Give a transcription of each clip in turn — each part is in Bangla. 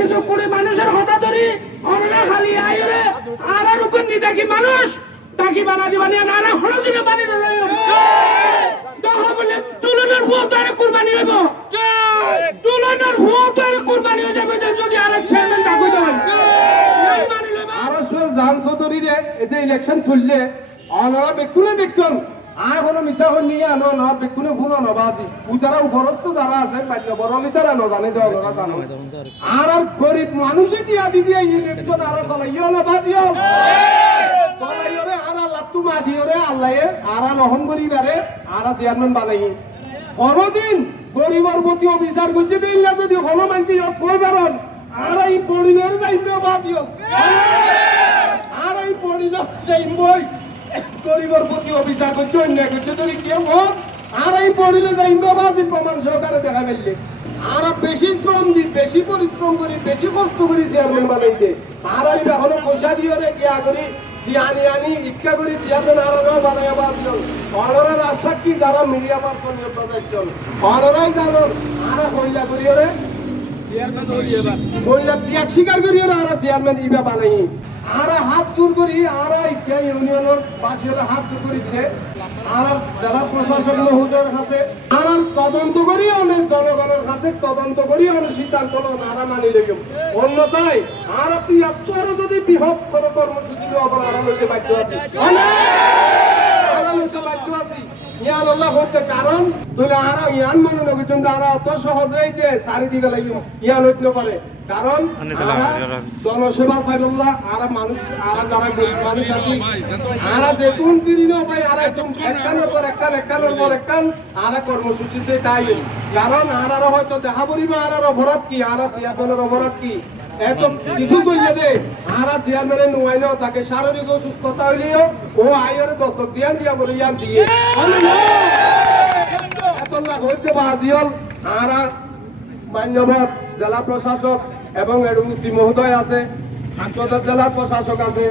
কিছু করে মানুষের হতা ধরি অনরা খালি আইরে আর আর নি দেখি মানুষ। তাকি বানা দিবা নিয়ে নানা হলো দিনে বানি বলে তুলনার হুয়া তারে কুরবানি হইব। তুলনার হুয়া তারে কুরবানি হয়ে যাবে যদি আরেক চেয়ারম্যান ডাকই দেন এই মানি লইবা? জান চৌধুরী রে, এই যে ইলেকশন চললে অনারা বেকুনে দেখতাম। আর কোনো মিছা হল নিয়ে আনো অনারা বেকুনে ফোন নবাজি। উতারা উপরস্থ যারা আছে বাল্য বরলি তারা নজানে দে অনারা জানো। আর আর গরিব মানুষে দিয়া দিদি এই ইলেকশন আর চলাইও না বাজিও চলাইও রে আর লাত্তু মাদিও রে আল্লাহ আর নহম গরিবারে আর চেয়ারম্যান বানাই কোনদিন গরিবর প্রতি অবিচার করছে দিল্লা যদি হলো মানছি কই বেরন আর এই পড়িনের যাইবে বাজিও আর এই পড়িল যাইবই গরিবর প্রতি অবিচার করছে অন্যায় করছে। যদি কেউ হোক আর এই পড়িলে যাইবে বাজি প্রমাণ সহকারে দেখা ফেললে আর বেশি শ্রম দি বেশি পরিশ্রম করি বেশি কষ্ট করি চেয়ারম্যান বানাইতে। আর এই এখনও পয়সা দিও রে কিয়া করি জিয়ানি আনি ইচ্ছা করি চেয়ারম্যান আর বানাইয়া বাজিও অনরের আশা কি যারা মিডিয়া পার্সন প্রদর্শন। অনরাই জানো আর কইলা করিও রে। বললাম ত্যাগ স্বীকার করিও না আমরা চেয়ারম্যান ইবা বানাই আর হাত জোর করি, আর ইচ্ছা ইউনিয়নের বাসীরা হাত জোর করি দিলে আর জেলা প্রশাসন মহোদয়ের কাছে আর তদন্ত করি অনেক জনগণের কাছে তদন্ত করি অনেক সিদ্ধান্ত লন আর মানি লেগে অন্যথায় আর তুই এত আরও যদি বৃহৎ কোনো কর্মসূচি আড়াল হইতে বাধ্য আছে হইতে বাধ্য আছি ইয়ান আল্লাহ করতে কারণ তুই আর ইয়ান মনে নগর জন্য আর অত সহজেই যে চারিদিকে লাগি ইয়ান হইতে পারে। কারণ জনসেবা পাইবল্লাহ আর মানুষ আর যারা গরিব মানুষ আছে আর যেতুন কিরিনো ভাই আর একদম একখানের পর একখান একখানের পর একখান আর কর্মসূচিতে তাই। কারণ আর আর হয়তো দেখা পড়িব আর আর অপরাধ কি আর চেয়ারম্যানের অপরাধ কি? এত কিছু চলিয়ে দে আর চেয়ারম্যানে নুয়াইলেও তাকে শারীরিক অসুস্থতা হইলেও ও আইয়ের দস্তক দিয়ান দিয়া বলে ইয়ান দিয়ে। এত লাভ হইতে আর মান্যবর জেলা প্রশাসক এবং এডুসি মহোদয় আছে হাসপাতাল জেলার প্রশাসক আছে,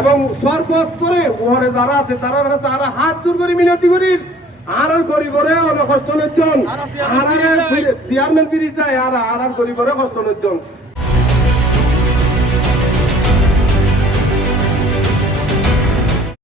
এবং সর্বস্তরে ওরে যারা আছে, তারা কাছে আর হাত দূর করে মিনতি করি। আর আর অনেক কষ্ট নজন আর চেয়ারম্যান ফিরি আর আর আর গরিবরে কষ্ট নজন